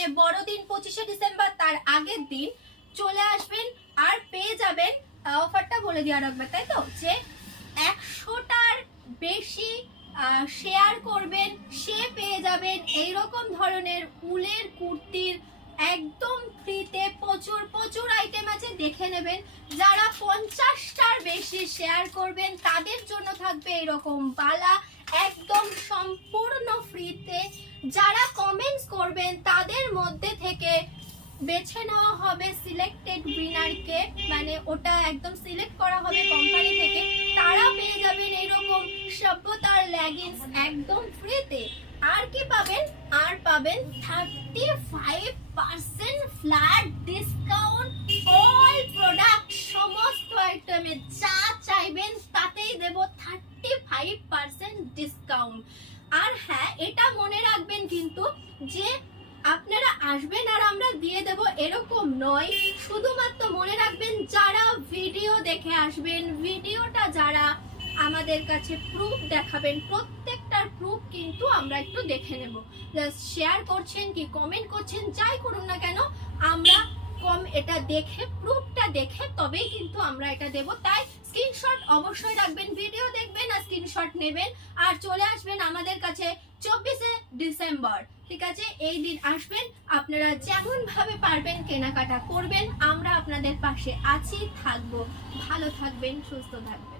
মানে বড়দিন 25শে ডিসেম্বর তার আগের দিন চলে আসবেন আর পেয়ে যাবেন। অফারটা বলে দেওয়া রাখবে, তাই তো, যে 100টার বেশি শেয়ার করবেন সে পেয়ে যাবেন এইরকম ধরনের উলের কুর্তির একদম ফ্রিতে। প্রচুর প্রচুর আইটেম আছে, দেখে নেবেন। যারা 50টার বেশি শেয়ার করবেন তাদের জন্য থাকবে এরকম বালা একদম সম্পূর্ণ ফ্রিতে। যারা কমেন্টস করবেন তাদের মধ্যে থেকে বেছে নেওয়া হবে সিলেক্টেড উইনারকে, মানে ওটা একদম সিলেক্ট করা হবে কোম্পানি থেকে। তারা পেয়ে যাবেন এরকম সভ্যতার লেগিংস একদম ফ্রিতে। আর কি পাবেন? আর পাবেন 35% ফ্ল্যাট ডিসকাউন্ট অল প্রোডাক্ট, সমস্ত আইটেমে যা চাইবেন তাতেই দেব 35% ডিসকাউন্ট। আর হ্যাঁ, এটা মনে রাখবেন কিন্তু যে আপনারা আসবেন আর আমরা দিয়ে দেব এরকম নয়। শুধুমাত্র মনে রাখবেন যারা ভিডিও দেখে আসবেন, ভিডিওটা যারা আমাদের কাছে প্রুফ দেখাবেন, প্রত্যেকটার প্রুফ কিন্তু আমরা একটু দেখে নেব। জাস্ট শেয়ার করছেন কি কমেন্ট করছেন, যাই করুন না কেন, আমরা এটা দেখে, প্রুফটা দেখে তবেই কিন্তু আমরা এটা দেব। তাই স্ক্রিনশট অবশ্যই রাখবেন, ভিডিও দেখবেন আর স্ক্রিনশট নেবেন আর চলে আসবেন আমাদের কাছে 24শে ডিসেম্বর। ঠিক আছে, এই দিন আসবেন, আপনারা যেমন ভাবে পারবেন কেনাকাটা করবেন। আমরা আপনাদের পাশে আছি, থাকবো। ভালো থাকবেন, সুস্থ থাকবেন।